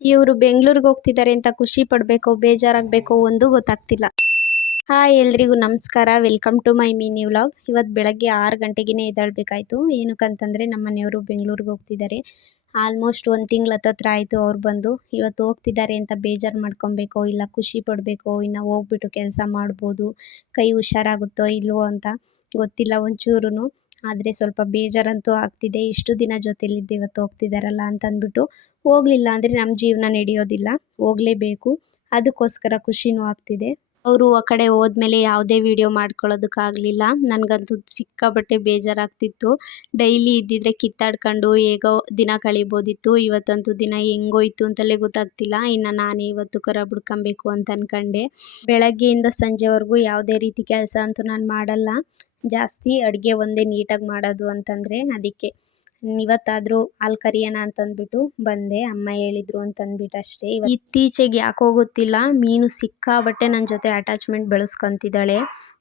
ಇವರು ಬೆಂಗಳೂರಿಗೆ ಹೋಗ್ತಿದ್ದಾರೆ ಅಂತ ಖುಷಿ ಪಡಬೇಕೋ ಬೇಜಾರಾಗಬೇಕೋ ಒಂದು ಗೊತ್ತಾಗ್ತಿಲ್ಲ. ಹಾಯ್ ಎಲ್ರಿಗೂ ನಮಸ್ಕಾರ, welcome to my mini vlog. ಇವತ್ತು ಬೆಳಗ್ಗೆ 6 ಗಂಟೆಗೆ ಎದ್ದೇಳಬೇಕಾಯ್ತು. ಏನಕ್ಕಂತಂದರೆ ನಮ್ಮ ಮನೆಯವರು ಬೆಂಗಳೂರಿಗೆ ಹೋಗ್ತಿದ್ದಾರೆ. ಆಲ್ಮೋಸ್ಟ್ 1 ತಿಂಗಳ ಹತ್ತತ್ರ ಆಯಿತು ಅವ್ರು ಬಂದು. ಇವತ್ತು ಹೋಗ್ತಿದ್ದಾರೆ ಅಂತ ಬೇಜಾರು ಮಾಡ್ಕೊಬೇಕೋ ಇಲ್ಲ ಖುಷಿ ಪಡಬೇಕೋ, ಇನ್ನು ಹೋಗ್ಬಿಟ್ಟು ಕೆಲಸ ಮಾಡ್ಬೋದು, ಕೈ ಹುಷಾರಾಗುತ್ತೋ ಇಲ್ವೋ ಅಂತ ಗೊತ್ತಿಲ್ಲ ಒಂಚೂರು. ಆದರೆ ಸ್ವಲ್ಪ ಬೇಜಾರಂತೂ ಆಗ್ತಿದೆ. ಇಷ್ಟು ದಿನ ಜೊತೆಲಿದ್ದು ಇವತ್ತು ಹೋಗ್ತಿದ್ದಾರಲ್ಲ ಅಂತ ಅಂದ್ಬಿಟ್ಟು. ಹೋಗಲಿಲ್ಲ ಅಂದರೆ ನಮ್ಮ ಜೀವನ ನಡೆಯೋದಿಲ್ಲ, ಹೋಗಲೇಬೇಕು. ಅದಕ್ಕೋಸ್ಕರ ಖುಷಿನೂ ಆಗ್ತಿದೆ. ಅವರು ಆ ಕಡೆ ಹೋದ್ಮೇಲೆ ಯಾವುದೇ ವಿಡಿಯೋ ಮಾಡ್ಕೊಳ್ಳೋದಕ್ಕಾಗಲಿಲ್ಲ. ನನಗಂತೂ ಸಿಕ್ಕಾಪಟ್ಟೆ ಬೇಜಾರಾಗ್ತಿತ್ತು. ಡೈಲಿ ಇದ್ದಿದ್ರೆ ಕಿತ್ತಾಡ್ಕೊಂಡು ಹೇಗೋ ದಿನ ಕಳಿಬೋದಿತ್ತು. ಇವತ್ತಂತೂ ದಿನ ಹೆಂಗೋಯ್ತು ಅಂತಲೇ ಗೊತ್ತಾಗ್ತಿಲ್ಲ. ಇನ್ನು ನಾನೇ ಇವತ್ತು ಕರ ಬಿಡ್ಕೊಬೇಕು ಅಂತ ಅಂದ್ಕೊಂಡೆ. ಬೆಳಗ್ಗೆಯಿಂದ ಸಂಜೆವರೆಗೂ ಯಾವುದೇ ರೀತಿ ಕೆಲಸ ಅಂತೂ ನಾನು ಮಾಡಲ್ಲ. ಜಾಸ್ತಿ ಅಡುಗೆ ಒಂದೇ ನೀಟಾಗಿ ಮಾಡೋದು ಅಂತಂದರೆ ಅದಕ್ಕೆ ಇವತ್ತಾದರೂ ಹಾಲು ಕರಿಯೋಣ ಅಂತಂದ್ಬಿಟ್ಟು ಬಂದೆ. ಅಮ್ಮ ಹೇಳಿದ್ರು ಅಂತಂದ್ಬಿಟ್ಟು ಅಷ್ಟೇ. ಇತ್ತೀಚೆಗೆ ಯಾಕೋ ಗೊತ್ತಿಲ್ಲ, ಮೀನು ಸಿಕ್ಕಾಬಟ್ಟೆ ನನ್ನ ಜೊತೆ ಅಟ್ಯಾಚ್ಮೆಂಟ್ ಬೆಳೆಸ್ಕೊತಿದ್ದಾಳೆ.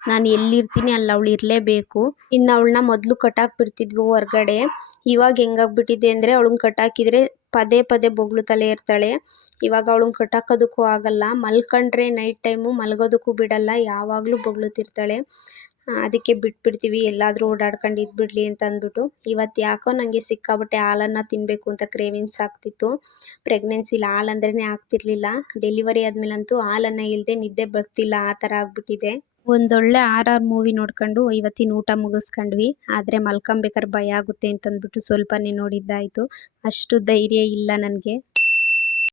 ನಾನು ಎಲ್ಲಿರ್ತೀನಿ ಅಲ್ಲಿ ಅವಳು ಇರಲೇಬೇಕು. ಇನ್ನು ಅವಳನ್ನ ಮೊದಲು ಕಟ್ಟಾಕ್ಬಿಡ್ತಿದ್ವು ಹೊರ್ಗಡೆ. ಇವಾಗ ಹೆಂಗಾಗ್ಬಿಟ್ಟಿದೆ ಅಂದರೆ ಅವಳನ್ನ ಕಟ್ಟಾಕಿದ್ರೆ ಪದೇ ಪದೇ ಬೊಗಳುತ್ತಲೇ ಇರ್ತಾಳೆ. ಇವಾಗ ಅವಳನ್ನ ಕಟ್ಟಾಕೋದಕ್ಕೂ ಆಗಲ್ಲ. ಮಲ್ಕೊಂಡ್ರೆ ನೈಟ್ ಟೈಮು ಮಲಗೋದಕ್ಕೂ ಬಿಡಲ್ಲ, ಯಾವಾಗಲೂ ಬೊಗಳುತ್ತಿರ್ತಾಳೆ. ಅದಕ್ಕೆ ಬಿಟ್ಬಿಡ್ತೀವಿ, ಎಲ್ಲಾದರೂ ಓಡಾಡ್ಕೊಂಡು ಇದ್ಬಿಡ್ಲಿ ಅಂತ ಅಂದ್ಬಿಟ್ಟು. ಇವತ್ತು ಯಾಕೋ ನನಗೆ ಸಿಕ್ಕಾಬಟ್ಟೆ ಹಾಲನ್ನು ತಿನ್ನಬೇಕು ಅಂತ ಕ್ರೇವಿಂಗ್ಸ್ ಆಗ್ತಿತ್ತು. ಪ್ರೆಗ್ನೆನ್ಸಿಲಿ ಹಾಲಂದ್ರೇ ಆಗ್ತಿರ್ಲಿಲ್ಲ. ಡೆಲಿವರಿ ಆದಮೇಲಂತೂ ಹಾಲನ್ನು ಇಲ್ಲದೆ ನಿದ್ದೆ ಬರ್ತಿಲ್ಲ, ಆ ಥರ ಆಗ್ಬಿಟ್ಟಿದೆ. ಒಂದೊಳ್ಳೆ RR ಮೂವಿ ನೋಡ್ಕೊಂಡು ಇವತ್ತಿನ ಊಟ ಮುಗಿಸ್ಕೊಂಡ್ವಿ. ಆದರೆ ಮಲ್ಕೊಬೇಕಾದ್ರೆ ಭಯ ಆಗುತ್ತೆ ಅಂತಂದ್ಬಿಟ್ಟು ಸ್ವಲ್ಪನೇ ನೋಡಿದ್ದಾಯಿತು. ಅಷ್ಟು ಧೈರ್ಯ ಇಲ್ಲ ನನಗೆ.